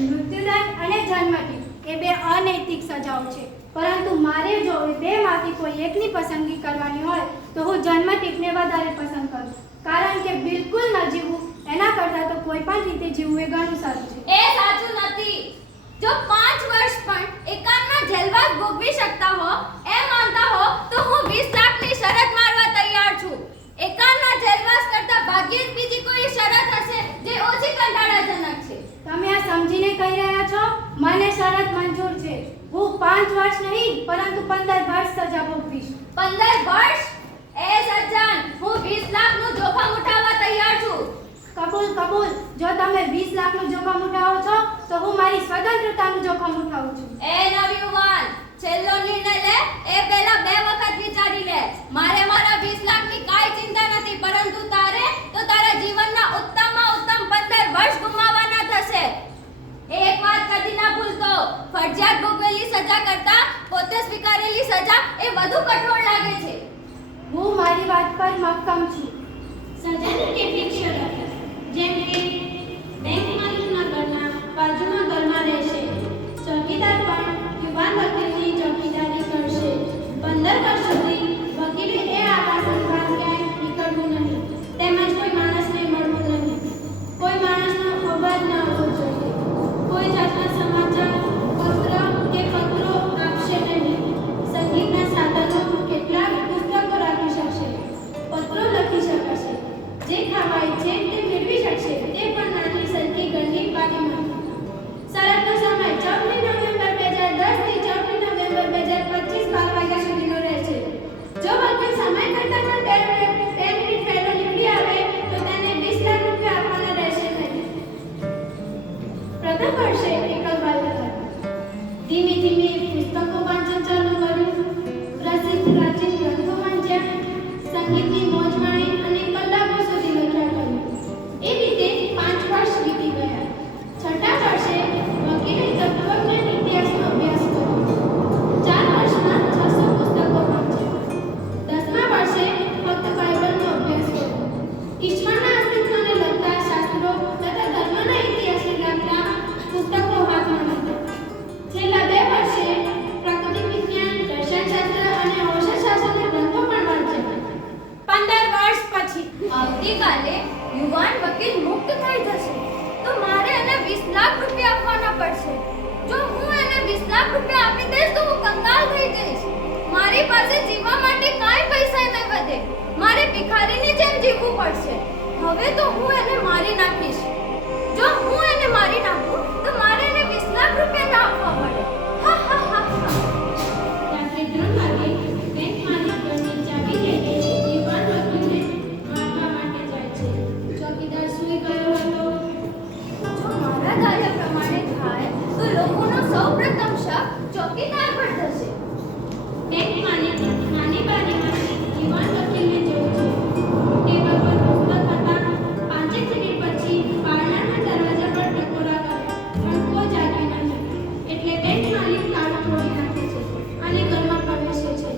મૃત્યુદંડ અને જન્મદંડ એ બે અનૈતિક સજાઓ છે, પરંતુ મારે જો એ બેમાંથી કોઈ એકની પસંદગી કરવાની હોય તો હું જન્મદંડને વધારે પસંદ કરું, કારણ કે બિલકુલ ન જીવવું એના કરતાં તો કોઈ પણ રીતે જીવવું એ ઘણું સારું છે. એ સાચું નથી. જો 5 વર્ષ પણ એકાંતના જેલવાસ ભોગવી શકતા હો એમ માનતા હો તો હું 20 લાખની શરત મારવા તૈયાર છું. એકાંતના જેલવાસ કરતાં ભાગ્યે જ બીજી કોઈ શરત હશે જે ઓછી કંટાળાજનક છે. તમે આ સમજીને કહી રહ્યા છો? મને શરત મંજૂર છે. હું 5 વર્ષ નહીં પરંતુ 15 વર્ષ સજા ભોગવીશ. 15 વર્ષ? એ સજ્જન, હું 20 લાખનું જોખમ ઉઠાવવા તૈયાર છું. કબૂલ કબૂલ. જો તમે 20 લાખનું જોખમ ઉઠાવો છો તો હું મારી સ્વતંત્રતાનું જોખમ ઉઠાવું છું. એ નવયુવાન, છેલ્લો નિર્ણય લે એ પહેલા 2 વખત વિચારી લે. મારે મારા 20 લાખની કાંઈ ચિંતા નથી, પરંતુ તારે તો તારા જીવનના ઉત્તમમાં ઉત્તમ 15 વર્ષ ગુમાવવાના થશે. એક વાત કદી ના ભૂલતો, ફરજિયાત ભોગવેલી સજા કરતાં પોતે સ્વીકારેલી સજા એ વધુ કઠોર લાગે છે. હું મારી વાત પર મક્કમ છું. સજાની કેટલીક શરતો, જેમ કે બેંક માલિકના ઘરના બાજુના ઘરમાં રહેશે, ચોકીદાર પણ યુવાન વકીલની ચોકીદારી કરશે, 15 વર્ષ સુધી વકીલે એ આવાસન ક્યાંય નીકળવું નહીં, તેમજ કોઈ માણસને મળવું નહીં, કોઈ માણસનો અવાજ ન આવવો જોઈએ, કોઈ જાતના સમાચાર પત્રો આપશે નહીં, સંગીતના સાધનો કેટલાક પુસ્તકો રાખી શકશે, પત્રો લખી શકાશે, જે ખાવા ઈચ્છે તે મેળવી શકશે, તે પણ નાની સરખી ગણની પાટીમાં. શરતનો સમય 14 નવેમ્બર 2010 થી 14 નવેમ્બર 2025 12 વાગ્યા સુધીનો રહેશે. જો વકીલ સમય કરતાં પણ 10 મિનિટ પહેલો નીકળી આવે તો તેને 20 લાખ રૂપિયા આપવાના રહેશે નહીં. પ્રથમ વર્ષે એકલવાલ હતા. ધીમે ધીમે પુસ્તકો વાંચન ચાલુ કર્યું, પ્રસિદ્ધ પ્રાચીન ગ્રંથો વાંચ્યા, સંગીતની મોજ માણી અને કલાકો સુધી લખ્યા કર્યું. એ રીતે 5 વર્ષ વીતી ગયા. છઠ્ઠા વર્ષે વકીલે તત્વજ્ઞાન ઇતિહાસનો અભ્યાસ કર્યો. 4 વર્ષમાં 600 પુસ્તકો વાંચ્યા. 10મા વર્ષે ફક્ત બાઇબલનો અભ્યાસ કર્યો. ઈશ્વરના અસ્તિત્વને લગતા શાસ્ત્રો તથા ધર્મના ઇતિહાસને લગતા પુસ્તકો હાથમાં લીધા. છેલ્લા 2 વર્ષે પ્રાકૃતિક વિજ્ઞાન, રસાયણશાસ્ત્ર અને ઔષધશાસ્ત્રના ગ્રંથો પણ વાંચ્યા. 15 વર્ષ પછી આવતીકાલે યુવાન વકીલ મુક્ત થઈ જશે તો મારે એને 20 લાખ રૂપિયા આપવાના પડશે. જો હું એને 20 લાખ રૂપિયા આપી દઈશ તો હું કંગાલ થઈ જઈશ. મારી પાસે જીવવા માટે કાંઈ પૈસા નહીં વધે. મારે ભિખારીની જેમ જીવવું પડશે. હવે તો હું એને મારી નાખીશ. જો હું એને મારી નાખું તો મારે એને 20 લાખ રૂપિયા ના આપવા પડે. હા હા હા હા. રાત્રે 3 વાગે બેંક માલિક ઘરની ચાવી લઈને યુવાન વકીલને મારવા માટે જાય છે. ચોકીદાર સૂઈ ગયો હતો. જો મારા કાર્ય પ્રમાણે થાય તો લોકોનો સૌપ્રથમ શક ચોકીદાર પર થશે. બેંક માલિક નાની બારીમાંથી યુવાન વકીલને જોવે છે. ટેબલ પર પુસ્તક હતા. 5 મિનિટ પછી પારણાના દરવાજા પર ટકોરા કર્યા, પણ કોઈ જાગ્યું નહીં. એટલે બેંક માલિક તાળું તોડી નાખે છે અને ઘરમાં પ્રવેશે છે.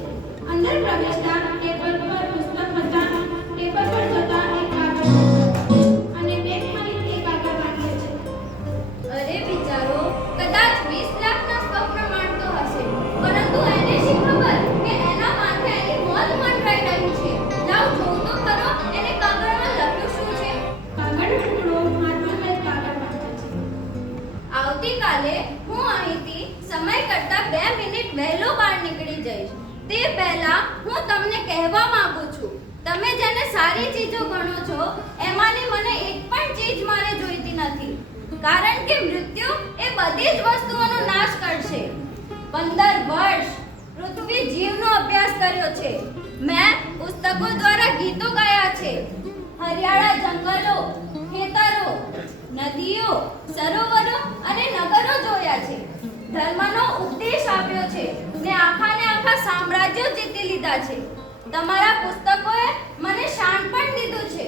અંદર પ્રવેશતા ટેબલ પર પુસ્તક હતા. ટેબલ પર જોતા એક કાગળ હતો અને બેંક માલિક એ કાગળ વાંચે છે. અરે બિચારો કદાચ 20 લાખના સ્વપ્ન માણતો હશે, પરંતુ એને શી ખબર કે એના માથે એની મોત મંડરાઈ રહી છે. લાવ જોઉં તો ખરો એને કાગળમાં લખ્યું શું છે. કાગળનો ટુકડો હાથમાં લઈ કાગળ વાંચે છે. આવતીકાલે હું અહીંથી સમય કરતાં 2 મિનિટ વહેલો બહાર નીકળી જઈશ. તે પહેલા હું તમને કહેવા માંગુ છું, તમે જેને સારી ચીજો ગણો છો એમાંની મને એક પણ ચીજ મારે જોઈતી નથી, કારણ કે મૃત્યુ એ બધી જ વસ્તુઓનો નાશ કરશે. 15 વર્ષ પૃથ્વી જીવનો અભ્યાસ કર્યો છે. મેં પુસ્તકો દ્વારા ગીતો ગાયા છે. હરિયાળા જંગલો, ખેતરો, નદીઓ, સરોવરો અને નગરો જોયા છે. ધર્મનો ઉપદેશ આપ્યો છે ને આખા સામ્રાજ્યો જીતી લીધા છે. તમારા પુસ્તકોએ મને શાન પણ દીધું છે.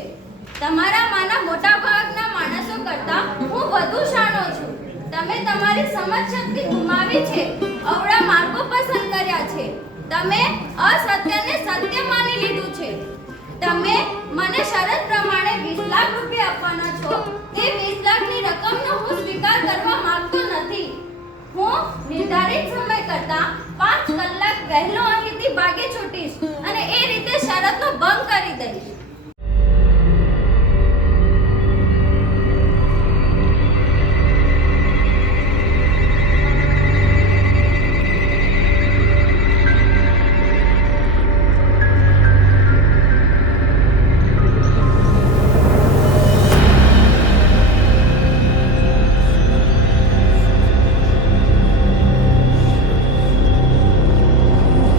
તમારામાંના મોટા ભાગના માણસો કરતાં હું વધુ શાણો છું. તમે તમારી સમજ શક્તિ ગુમાવી છે, અવળા માર્ગો પસંદ કર્યા છે. તમે અસત્યને સત્ય માની લીધું છે. તમે મને શરત પ્રમાણે 20 લાખ રૂપિયા આપવાના છો તે 20 લાખની રકમનો હું સ્વીકાર કરવા માંગતો નથી. હું નિર્ધારિત સમય કરતા 5 કલાક વહેલો અહીંથી ભાગી છૂટીશ અને એ રીતે શરતનો ભંગ કરી દઈશ.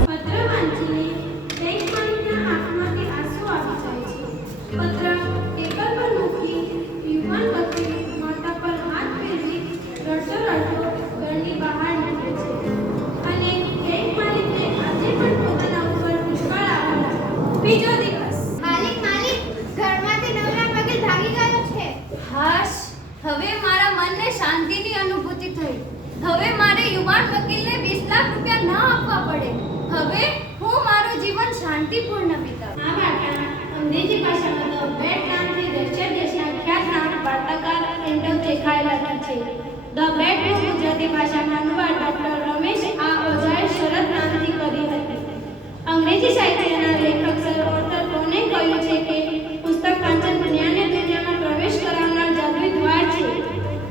પત્ર વાંચીને બેંક માલિકના આંખમાંથી આંસુ આવી જાય છે. પત્ર ટેબલ પર મૂકી યુવાન વકીલ માથા પર હાથ ફેરવી રડતો રડતો ઘરની બહાર નીકળે છે અને બેંક માલિકને આજે પણ પોતાના ઉપર દુષ્કાળ આવવા લાગ્યો. બીજો દિવસ માલિક ઘરમાંથી નવરા વગર ભાગી ગયો છે. હાશ, હવે મારા મનને શાંતિની અનુભૂતિ થઈ. હવે મારે યુવાન વકીલને 20 લાખ રૂપિયા ન આપવા પડે. હવે હું મારું જીવન શાંતિપૂર્ણ વિતાવું. આ વાર્તા અંગ્રેજી ભાષામાં ધ બેટ નામથી રશિયા દેશના ખ્યાતનામ વાર્તાકાર એન્ડો ચેખાએ લખી છે. ધ બેટનું ગુજરાતી ભાષામાં અનુવાદ ડૉક્ટર રમેશ આ ઓઝાએ શરત નામથી કરી હતી. અંગ્રેજી સાહિત્યના લેખક સર આર્થર કોને કહ્યું છે કે પુસ્તક વાંચન જ્ઞાનની દુનિયામાં પ્રવેશ કરાવનાર જાદુઈ દ્વાર છે.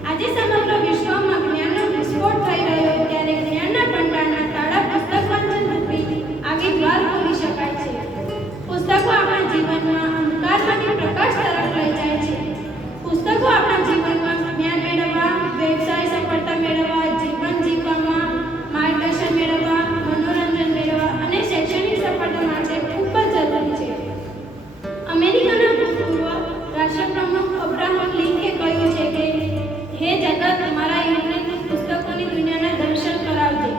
આજે સમગ્ર વિશ્વમાં જ્ઞાનનો વિસ્ફોટ થઈ રહ્યો ત્યારે જ્ઞાનના ભંડારના તાળા પુસ્તક વાંચન રૂપી આગી દ્વાર ખોલી શકાય છે. પુસ્તકો આપણા જીવનમાં અંધકારમાંથી પ્રકાશ તરફ લઈ જાય છે. પુસ્તકો આપણા જીવનમાં જ્ઞાન મેળવવા, વ્યવસાય સફળતા મેળવવા, જીવન જીવવામાં માર્ગદર્શન મેળવવા, મનોરંજન મેળવવા અને શૈક્ષણિક સફળતા માટે ખૂબ જ જરૂરી છે. અમેરિકાના ભૂતપૂર્વ રાષ્ટ્રપ્રમુખ અબ્રાહમ લિંકને કહ્યું છે કે હે જગત, મારા યુગને પુસ્તકોની દુનિયાના દર્શન કરાવજે.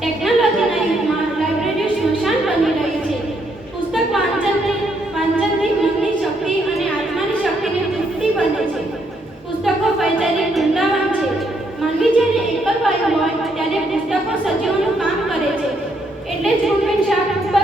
ટેકનોલોજીના યુગમાં લાઇબ્રેરી સ્મશાન બની રહી છે. પુસ્તક વાંચનથી મનની શક્તિ અને આત્માની શક્તિની તૃપ્તિ બને છે. પુસ્તકો વૈચારિક વૃંદાવન છે. માનવી જ્યારે એકલવાયું હોય ત્યારે પુસ્તકો સજીવોનું કામ કરે છે. એટલે જ રૂપિન શાહ ખૂબ